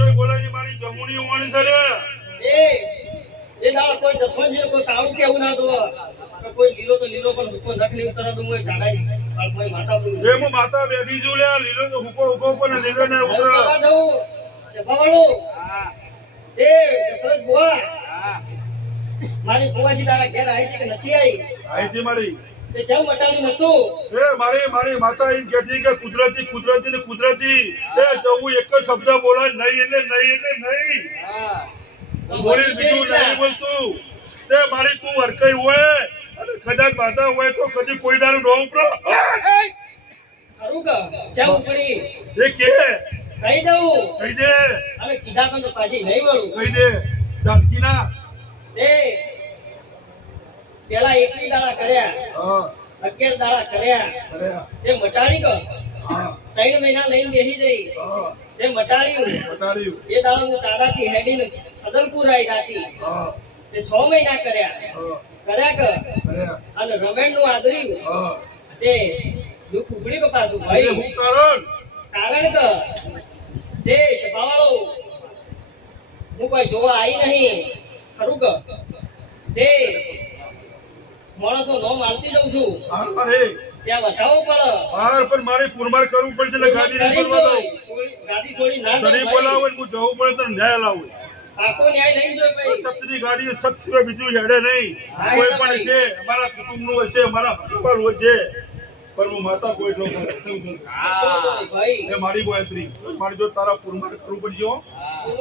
જોઈ બોલાની મારી જમુની ઓણી છે રે એ દાળ કોઈ જસવંતજી કોઈ કાળું કેવું ના જોવો કોઈ લીલો તો લીલો પણ હુકો નખ નહીં ઉતરા તો હું જાડાઈ પણ કોઈ માતા બોલું જે હું માતા બેઠી છું લે લીલો તો હુકો પણ લીલો ને ઉતરા ઉતરા દઉં જબાવાળો હા એ દશરથ બુઆ હા મારી બુઆસી તારા ઘેર આવી છે કે નથી આવી આઈથી મારી તે ચમ મટાડી નતું એ મારી માતા એમ કહેતી કે કુદરતી ને કુદરતી એ જવું એક જ શબ્દ બોલાય નહીં એટલે નહીં હા બોલી બીજું નહીં બોલતું તે મારી તું અરકઈ હોય અને કદાચ માતા હોય તો કદી કોઈ દારૂ ન ઉપરો ખરું કે ચમ ઉપડી એ કે કહી દઉં કહી દે હવે કીધા કન તો પાછી નહીં વળું કહી દે જાનકી ના એ પેલા 21 દાડા કર્યા હા 11 દાડા કર્યા અરે તે મટાડી ગયો હા 3 મહિના લઈને બેસી જઈ હા તે મટાડ્યું બતાડ્યું એ દાડા હું ચાડાથી હેડીને ખદલપુર આવી જાતી હા તે 6 મહિના કર્યા હા કે અરે અને રમેણ નું આદર્યું હા તે દુઃખ ઉગડી ગયો પાછું એ ભાઈ હું કારણ કારણ કે તે સભાવાળો હું કોઈ જોવા આવી નહીં ખરું કે તે માણસનો નામ આલતી જાઉં છું હાર મારે ત્યાં બતાવવું પડે હાર પણ મારે પુરમાર કરવું પડશે ને ગાડી નહીં છોડવા દઉં ગાડી છોડી ના તને બોલાવે ને હું જવું પડે તો ન્યાય લાવું પાકો ન્યાય નહીં જોઈ ભાઈ સપ્તની ગાડી સત સિવાય બીજું હેડે નહીં કોઈ પણ છે અમારા કુટુંબનું હશે અમારા પરિવારનું હશે પણ હું માતા કોઈ જો ભાઈ એ મારી બોયત્રી મારી જો તારા પુરમાર કરવું પડશે હો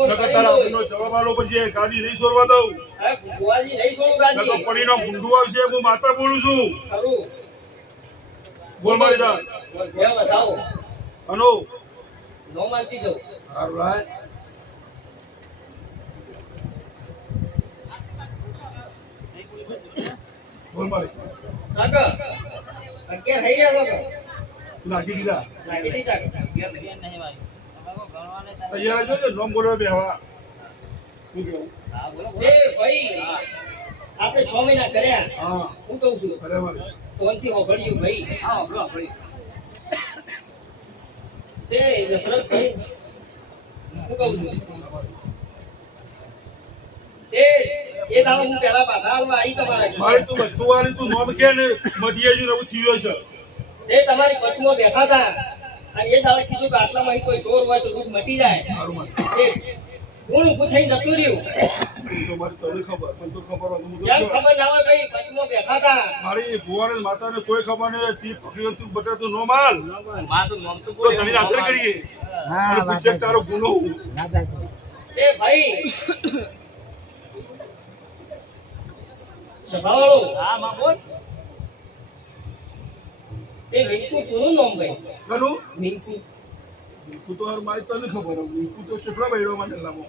નકર તારા આપનો જવાબ આલો પડશે ગાડી નહીં છોડવા દઉં હા બુવાજી નહીં છોડું નકર ગાડી પડીનો ગુંડું આવશે હું માતા બોલું છું ખરું બોલ મારી જા બે બતાવો અનો નો માનતી જાઉં alright બોલ મારી સાગર અગિયાર થઈ રહ્યા લોકો લાગી દીધા લાગી દીધા તૈયાર જોજો નોમ બોલવા બેહવા શું કેવું એ ભાઈ આપણે 6 મહિના કર્યા હા હું કહું છું બરાબર ફોનથી વગડ્યું ભાઈ હા વગડ્યું તે દશરથ ભાઈ હું કહું છું એ દાડો હું પહેલા પાછા આવવા આવી તમારા મારી તું બધું વાળી તું નોમ કે ને મટીએ જ નવું થયો છે એ તમારી પછમાં બેઠા હતા અને એ દાડે કીધું કે આટલામાં કોઈ ચોર હોય તો દુઃખ મટી જાય મારું માન એ હું ઊભું થઈને જતું રહ્યું તો મારી તને ખબર પણ તો ખબર હોય તો હું જેમ તો ખબર ના હોય ભાઈ પછમાં બેઠા હતા મારી ભુવાને માતાને કોઈ ખબર નહીં તી પકડ્યો તું બટા તું નો માલ માં તો નામ તો તો ઘણી આદર કરીએ હા પૂછે તારો ગુનો એ ભાઈ સભાવાળો હા માં બોલ એ મિંકુ તું નામ ભાઈ કરું મિંકુ તું તો હાર મારી તને ખબર હોય તું તો કેટલા બૈરો મને લાવો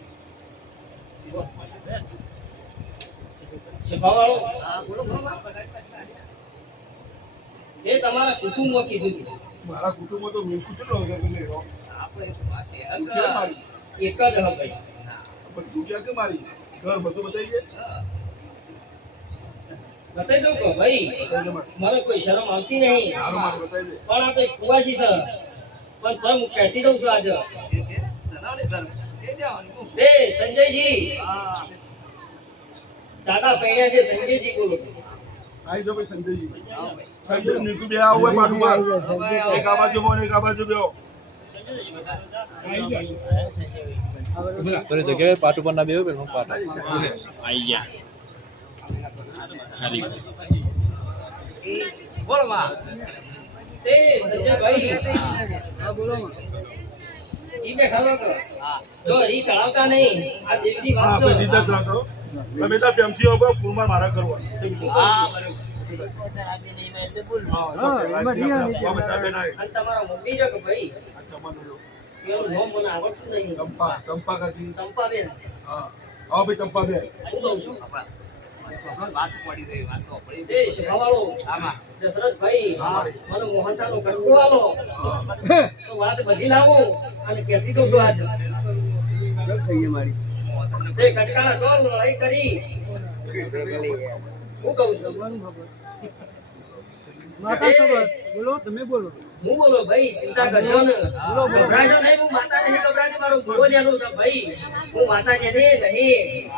સભાવાળો હા બોલો એ તમારા કુટુંબમાં કીધું હતું મારા કુટુંબમાં તો મીઠું કેટલો વગર લેવો આપણે એક જ હ ભાઈ પણ તું ક્યાં કે મારી ઘર બધું બતાવીએ બતાવી દઉં કે ભાઈ મને કોઈ શરમ આવતી નહીં સારું મારે બતાવી દે પણ આ તો એક કુવાસી છે પણ તો હું કહેતી દઉં છું આજે એ સંજયજી દાદા પૈણ્યા છે સંજયજી બોલો આઈ જો ભાઈ સંજયજી સંજય નીકુ બે આવો હોય પાટું માર એક આ બાજુ બોલ એક આ બાજુ બેઓ તો જગ્યાએ પાટું પર ના બેવું કે પાટા આઈ ગયા ખાલી બોલો માં તે સંજયભાઈ હા બોલો માં ઈ બેઠા લોકો જો ઈ ચડાવતા નહીં આ દેવની હા વાત આપણે છે દીધા જ રાખો તમે તો પ્રેમથી આવો પૂરમાં મારા કરવા હા બરોબર અને તમારા મમ્મી જો કે ભાઈ એનું નામ મને આવડતું નહીં ચંપા ચંપા કાજી ચંપાબેન હા આવો ભાઈ ચંપા બે હું કહું છું વાત પડી રહી વાત તો પડી તે સભાવાળો આમાં દશરથભાઈ મને મોહનતાનો કટકો આલો તો વાત બધી લાવો અને કહેતી તો છું આજ તે કટકાના ચોર લડાઈ કરી હું કહું છું માતા ખબર બોલો તમે બોલો હું બોલો ભાઈ ચિંતા કરશો ને ગભરાશો નહીં હું માતા નહીં ગભરાતી મારો ભૂવો જેલું છે ભાઈ હું માતા જેને નહીં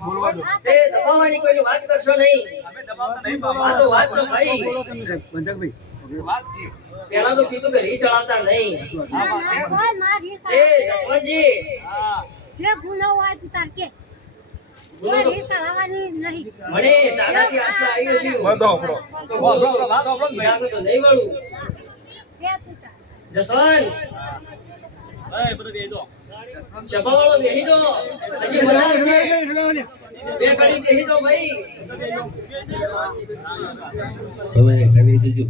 બોલવા દો તે દબાવવાની કોઈની વાત કરશો નહીં અમે દબાવતા નહીં આ બાબા તો વાત છે ભાઈ વાત કી પેલા તો કીધું કે રી ચડાવતા નહીં એ જસવંતજી હા જે ગુનો હોય તું તાર કે બોલો એ રી ચલાવવાની નહીં મને ચાલાથી આટલા આવ્યો છું વાંધો આપણો. તો વાહ, વાહ, વાહ, વાહ, વાહ, બીજાનું તો નહીં વળું કે તું તાર જસવંત એ બધું બેજો ચપાવાળો બેહી દો હજી મજા છે બે ઘડી બેહી દો ભાઈ તમે જજો